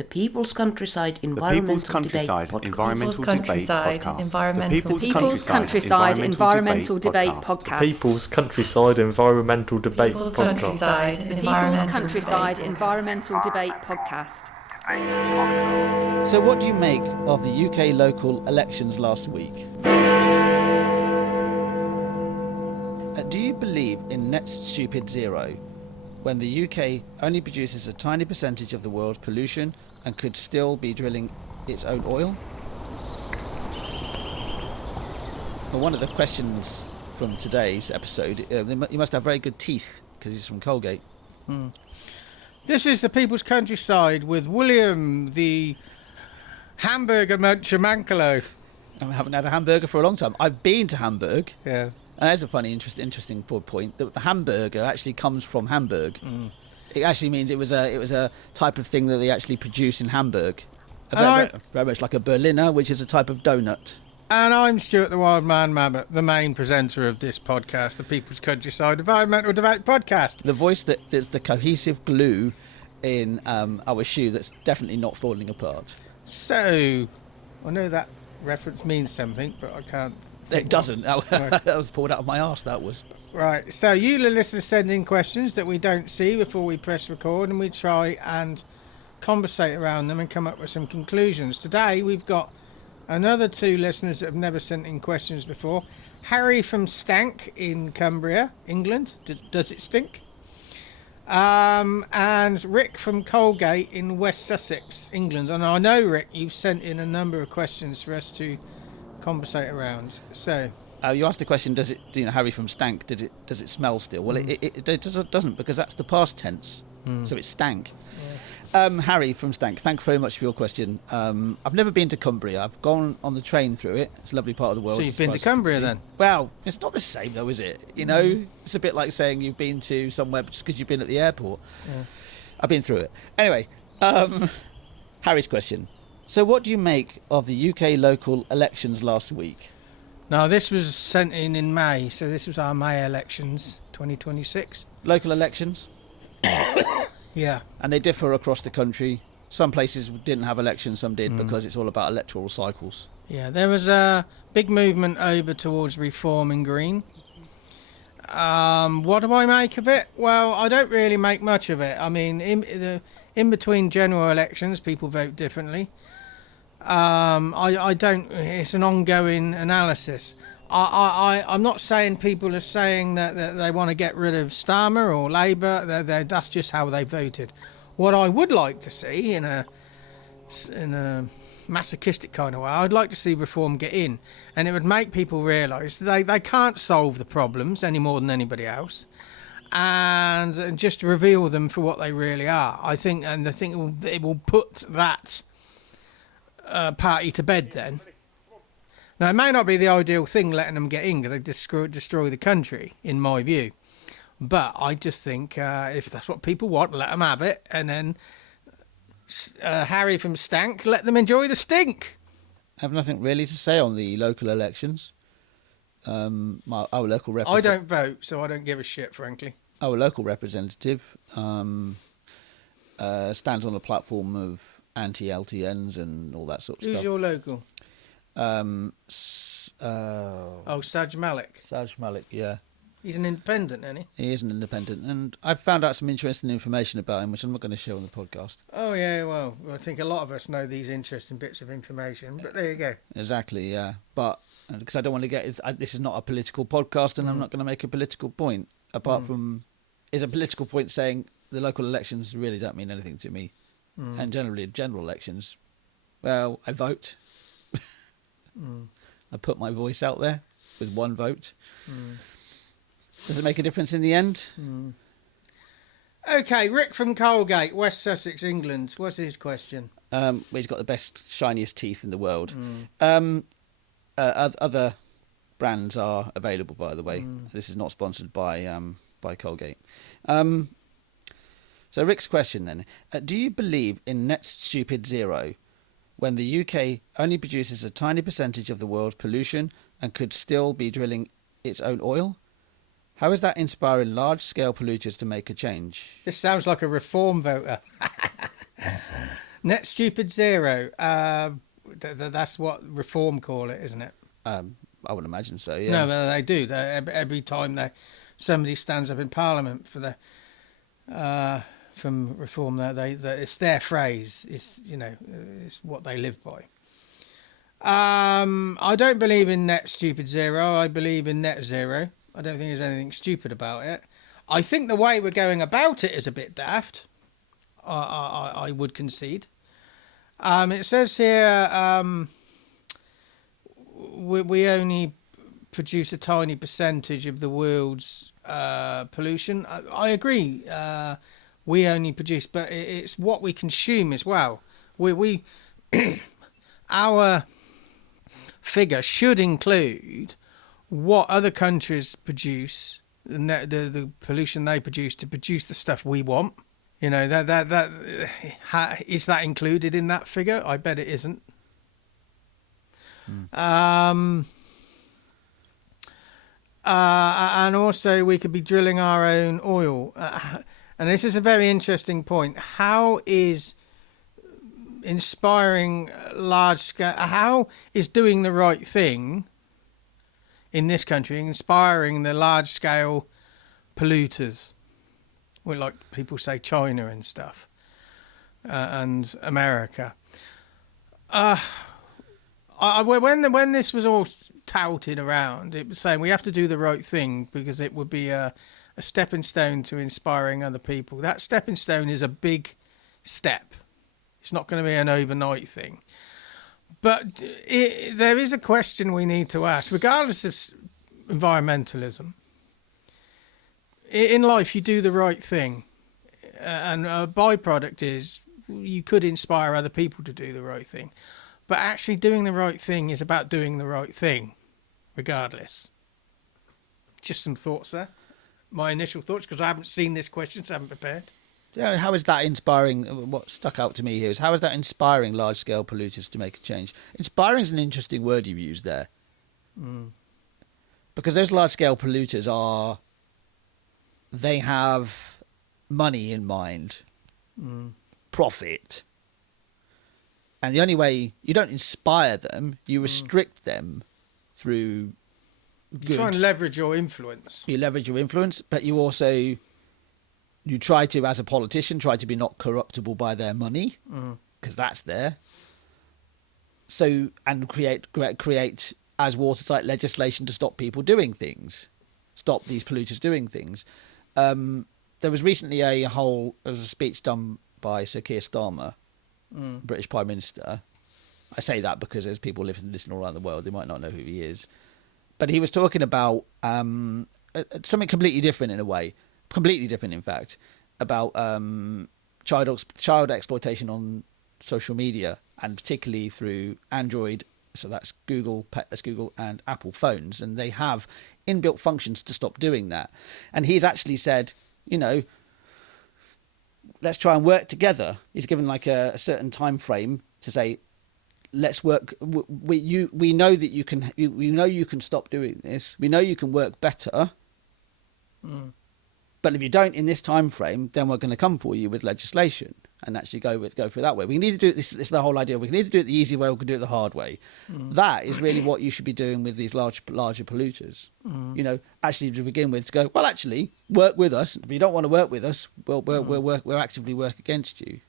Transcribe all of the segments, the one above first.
The People's Countryside Environmental Debate Podcast. The People's Countryside Environmental Debate Podcast. The People's Countryside Environmental Debate Podcast. The People's Countryside Environmental Debate Podcast. So what do you make of the UK local elections last week? Do you believe in net stupid zero, when the UK only produces a tiny percentage of the world's pollution and could still be drilling its own oil? Well, one of the questions from today's episode, you must have very good teeth because he's from Colgate. This is the People's Countryside with William, the hamburger muncher Mankalo. I haven't had a hamburger for a long time. I've been to Hamburg. Yeah. And that's a funny, interesting point. That the hamburger actually comes from Hamburg. It actually means it was a type of thing that they actually produce in Hamburg. Very much like a Berliner, which is a type of donut. And I'm Stuart, the Wild Man Mammoth, the main presenter of this podcast, the People's Countryside Environmental Debate Podcast. The voice that is the cohesive glue in our shoe that's definitely not falling apart. So, I know that reference means something, but I can't. It doesn't. That was pulled out of my arse, that was. Right, so you, the listeners, send in questions that we don't see before we press record, and we try and conversate around them and come up with some conclusions. Today, we've got another two listeners that have never sent in questions before. Harry from Stank in Cumbria, England. Does it stink? And Rick from Colgate in West Sussex, England. And I know, Rick, you've sent in a number of questions for us to conversate around. So you asked the question, does it, Harry from Stank, does it smell still? Well, it doesn't, because that's the past tense. So it's stank. Yeah. Harry from Stank, thank you very much for your question. I've never been to Cumbria. I've gone on the train through it. It's a lovely part of the world. So you've been to Cumbria then? Well, it's not the same though, is it? It's a bit like saying you've been to somewhere just because you've been at the airport. Yeah. I've been through it. Anyway, Harry's question. So what do you make of the UK local elections last week? Now, this was sent in May, so this was our May elections, 2026. Local elections? Yeah. And they differ across the country. Some places didn't have elections, some did, because it's all about electoral cycles. Yeah, there was a big movement over towards reforming Green. What do I make of it? Well, I don't really make much of it. I mean, in between general elections, people vote differently. I don't. It's an ongoing analysis. I'm not saying people are saying that they want to get rid of Starmer or Labour. That's just how they voted. What I would like to see in a masochistic kind of way, I'd like to see reform get in, and it would make people realise they can't solve the problems any more than anybody else, and just reveal them for what they really are. I think it will put that party to bed then. Now, it may not be the ideal thing letting them get in because they destroy the country, in my view. But I just think if that's what people want, let them have it. And then Harry from Stank, let them enjoy the stink. I have nothing really to say on the local elections. Our local representative. I don't vote, so I don't give a shit, frankly. Our local representative stands on a platform of anti-LTNs and all that sort of stuff. Who's your local? Saj Malik. Saj Malik, yeah. He's an independent, isn't he? He is an independent, and I've found out some interesting information about him, which I'm not going to share on the podcast. Oh, yeah, well, I think a lot of us know these interesting bits of information, but there you go. Exactly, yeah. But, because I don't want to this is not a political podcast, and I'm not going to make a political point, apart from, is a political point saying the local elections really don't mean anything to me. And generally, general elections, well, I vote. I put my voice out there with one vote. Does it make a difference in the end? Okay, Rick from Colgate, West Sussex, England. What's his question? Well, he's got the best, shiniest teeth in the world. Other brands are available, by the way. This is not sponsored by Colgate. So Rick's question then, do you believe in net stupid zero, when the UK only produces a tiny percentage of the world's pollution and could still be drilling its own oil? How is that inspiring large-scale polluters to make a change? This sounds like a reform voter. Net stupid zero. That's what Reform call it, isn't it? I would imagine so. Yeah. No, but they do. Every time somebody stands up in Parliament for from Reform, it's their phrase. It's it's what they live by. I don't believe in net stupid zero. I believe in net zero. I don't think there's anything stupid about it. I think the way we're going about it is a bit daft. I would concede. It says here we only produce a tiny percentage of the world's pollution. I agree. We only produce, but it's what we consume as well. We our figure should include what other countries produce, the pollution they produce to produce the stuff we want. Is that included in that figure? I bet it isn't. And also we could be drilling our own oil. And this is a very interesting point. How is inspiring large scale, how is doing the right thing in this country inspiring the large scale polluters? Well, like people say China and stuff, and America. When this was all touted around, it was saying we have to do the right thing because it would be a stepping stone to inspiring other people. That stepping stone is a big step. It's not going to be an overnight thing. But there is a question we need to ask, regardless of environmentalism. In life, you do the right thing. And a byproduct is you could inspire other people to do the right thing. But actually doing the right thing is about doing the right thing, regardless. Just some thoughts there. My initial thoughts, because I haven't seen this question, so I haven't prepared. Yeah, how is that inspiring? What stuck out to me here is how is that inspiring large-scale polluters to make a change? Inspiring is an interesting word you've used there. Because those large-scale polluters they have money in mind, profit. And the only way, you don't inspire them, you restrict them through good. You try and leverage your influence. You leverage your influence, but you also... You try to, as a politician, try to be not corruptible by their money, because that's there. So, and create as watertight legislation to stop people doing things, stop these polluters doing things. There was recently there was a speech done by Sir Keir Starmer, British Prime Minister. I say that because there's people listening all around the world, they might not know who he is. But he was talking about something completely different in a way. Completely different, in fact, about child exploitation on social media, and particularly through Android. So that's Google and Apple phones, and they have inbuilt functions to stop doing that. And he's actually said, let's try and work together. He's given like a certain time frame to say, let's work. We know that you can. We know you can stop doing this. We know you can work better. But if you don't in this time frame, then we're going to come for you with legislation and actually go through that way. We need to do it. This is the whole idea. We can either do it the easy way or we can do it the hard way. That is really what you should be doing with these larger polluters. Actually to begin with, to go, well, actually, work with us. If you don't want to work with us, we'll actively work against you.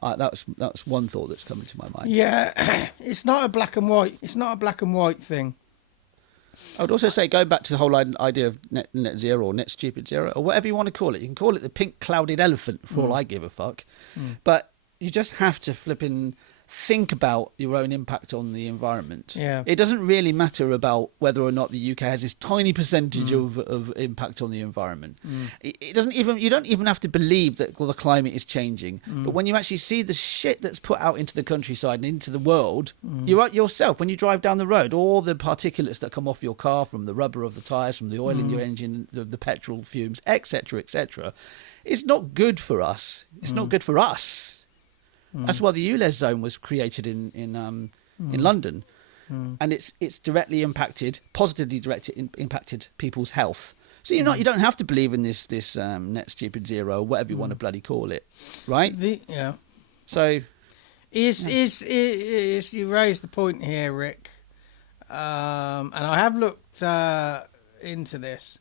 That's one thought that's coming to my mind. Yeah, it's not a black and white. It's not a black and white thing. I would also say, going back to the whole idea of net zero or net stupid zero, or whatever you want to call it. You can call it the pink clouded elephant for all I give a fuck. But you just have to flipping think about your own impact on the environment. Yeah. It doesn't really matter about whether or not the UK has this tiny percentage of impact on the environment. It doesn't even, you don't even have to believe that the climate is changing. But when you actually see the shit that's put out into the countryside and into the world, you're right yourself, when you drive down the road, all the particulates that come off your car from the rubber of the tyres, from the oil in your engine, the petrol fumes, etc., etc., it's not good for us. It's not good for us. That's why the ULEZ zone was created in London, and it's directly positively impacted people's health. So you don't have to believe in this net stupid zero, whatever you want to bloody call it, right? Yeah. So Is you raised the point here, Rick, and I have looked into this.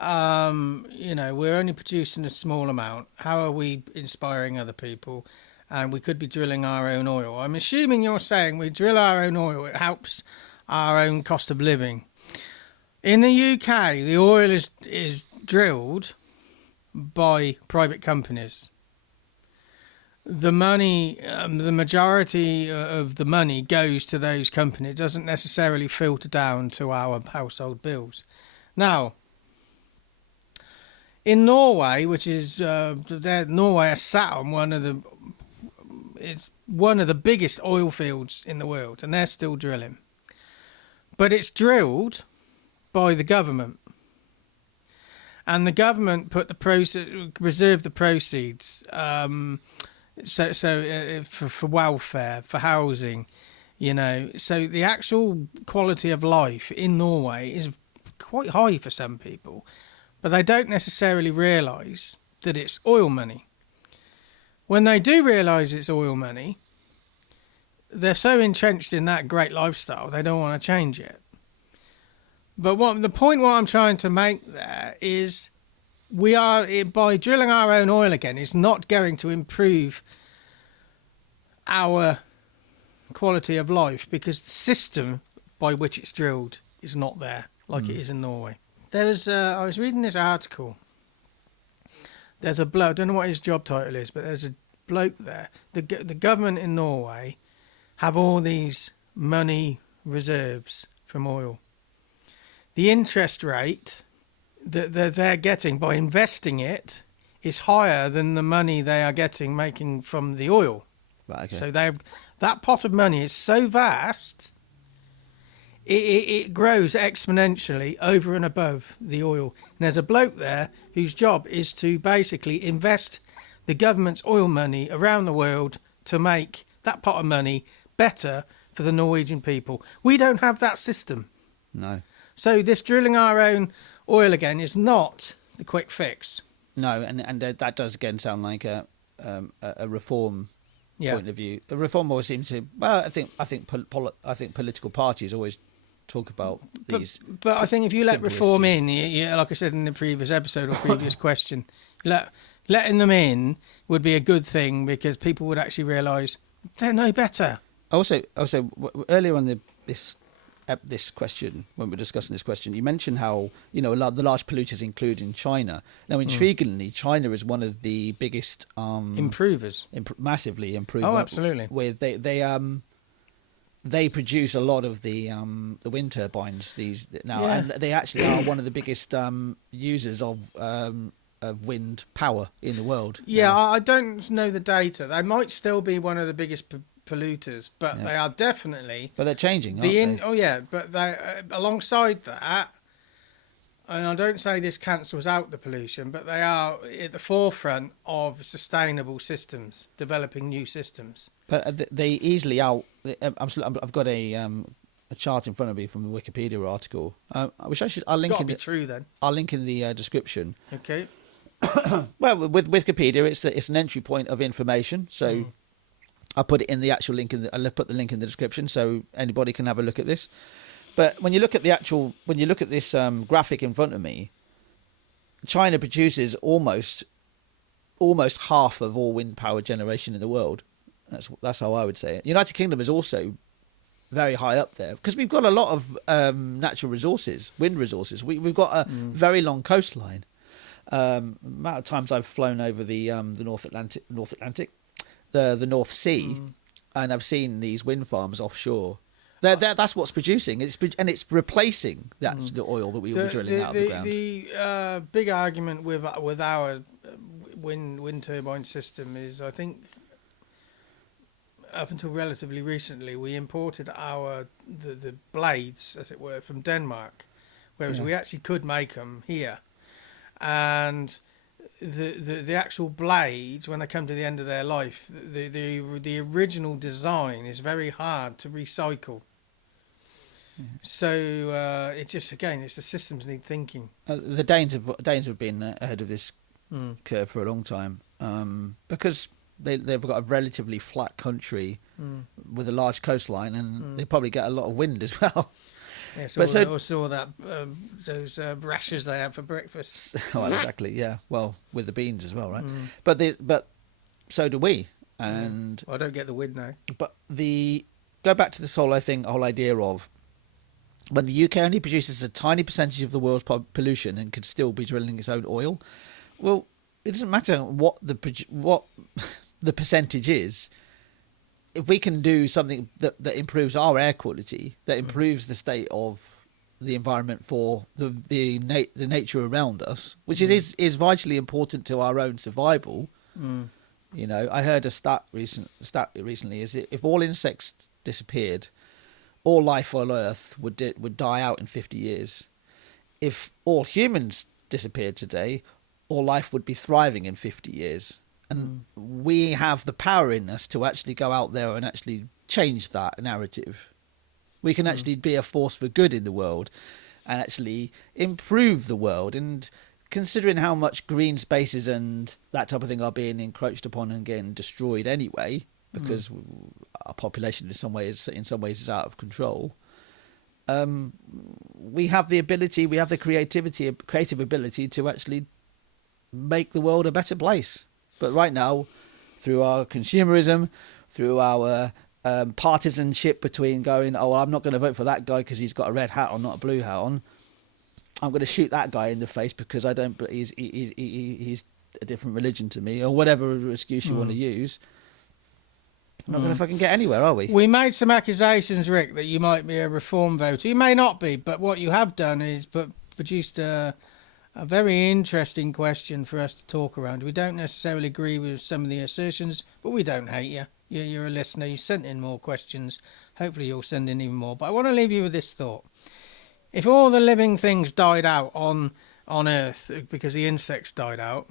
We're only producing a small amount. How are we inspiring other people? And we could be drilling our own oil. I'm assuming you're saying we drill our own oil. It helps our own cost of living. In the UK, the oil is drilled by private companies. The money, the majority of the money goes to those companies. It doesn't necessarily filter down to our household bills. Now, in Norway, which is Norway has sat on one of the biggest oil fields in the world, and they're still drilling. But it's drilled by the government, and the government reserved the proceeds. For welfare, for housing, so the actual quality of life in Norway is quite high for some people, but they don't necessarily realise that it's oil money. When they do realise it's oil money, they're so entrenched in that great lifestyle they don't want to change it. But what I'm trying to make there is, we are, by drilling our own oil again, it's not going to improve our quality of life, because the system by which it's drilled is not there like it is in Norway. I was reading this article. There's a bloke, I don't know what his job title is, but there's a bloke there. The government in Norway have all these money reserves from oil. The interest rate that they're getting by investing it is higher than the money they are making from the oil. Right, okay. So that pot of money is so vast, it grows exponentially over and above the oil. And there's a bloke there whose job is to basically invest the government's oil money around the world to make that pot of money better for the Norwegian people. We don't have that system. No. So this drilling our own oil again is not the quick fix. No, and that does again sound like a reform point of view. The reform always seems to. Well, I think political parties always talk about these. But I think if you let reform in, like I said in the previous episode or previous question, letting them in would be a good thing, because people would actually realise they're no better. Also, earlier on this question, when we're discussing this question, you mentioned how the large polluters including China. Now, intriguingly, China is one of the biggest improvers, massively improve. Oh, absolutely. With they produce a lot of the wind turbines and they actually are one of the biggest users of wind power in the world. Yeah, now. I don't know the data. They might still be one of the biggest polluters, but they are definitely. But they're changing, aren't they? Oh yeah, but they alongside that, and I don't say this cancels out the pollution, but they are at the forefront of sustainable systems, developing new systems. But they easily out. I've got a chart in front of me from the Wikipedia article. Which I'll link in. True then. I'll link in the description. Okay. Well, with Wikipedia, it's an entry point of information. So I'll put it in the actual link. I'll put the link in the description so anybody can have a look at this. But when you look at this graphic in front of me, China produces almost half of all wind power generation in the world. That's how I would say it. United Kingdom is also very high up there because we've got a lot of natural resources, wind resources. We've got a very long coastline. Amount of times I've flown over the North Atlantic, the North Sea, and I've seen these wind farms offshore. That's what's producing. It's replacing the oil that we were drilling out of the ground. The big argument with our wind turbine system is, I think, up until relatively recently, we imported the blades, as it were, from Denmark, whereas we actually could make them here. And the actual blades, when they come to the end of their life, the original design is very hard to recycle. So it's the systems need thinking. The Danes have been ahead of this curve for a long time because they've got a relatively flat country with a large coastline, and they probably get a lot of wind as well. Yeah, But also that those rashers they have for breakfast. well, exactly, yeah. Well, with the beans as well, right? But so do we. And I don't get the wind now. but go back to this whole idea of when the UK only produces a tiny percentage of the world's pollution and could still be drilling its own oil. Well, it doesn't matter what the percentage is. If we can do something that improves our air quality, that improves the state of the environment for the nature around us, which is vitally important to our own survival. You know, I heard a stat recently is that if all insects disappeared, all life on Earth would die out in 50 years. If all humans disappeared today, all life would be thriving in 50 years. And we have the power in us to actually go out there and actually change that narrative. We can actually be a force for good in the world and actually improve the world. And considering how much green spaces and that type of thing are being encroached upon and getting destroyed anyway, because our population in some ways is out of control. We have the ability, we have the creative ability to actually make the world a better place. But right now, through our consumerism, through our partisanship between going, oh, I'm not going to vote for that guy because he's got a red hat on, not a blue hat on. I'm going to shoot that guy in the face because he's a different religion to me, or whatever excuse you want to use. We're not going to fucking get anywhere, are we? We made some accusations, Rick, that you might be a reform voter. You may not be, but what you have done is produced a very interesting question for us to talk around. We don't necessarily agree with some of the assertions, but we don't hate you. You're a listener. You sent in more questions. Hopefully you'll send in even more. But I want to leave you with this thought. If all the living things died out on Earth because the insects died out,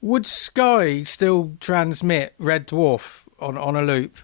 would Sky still transmit Red Dwarf on a loop?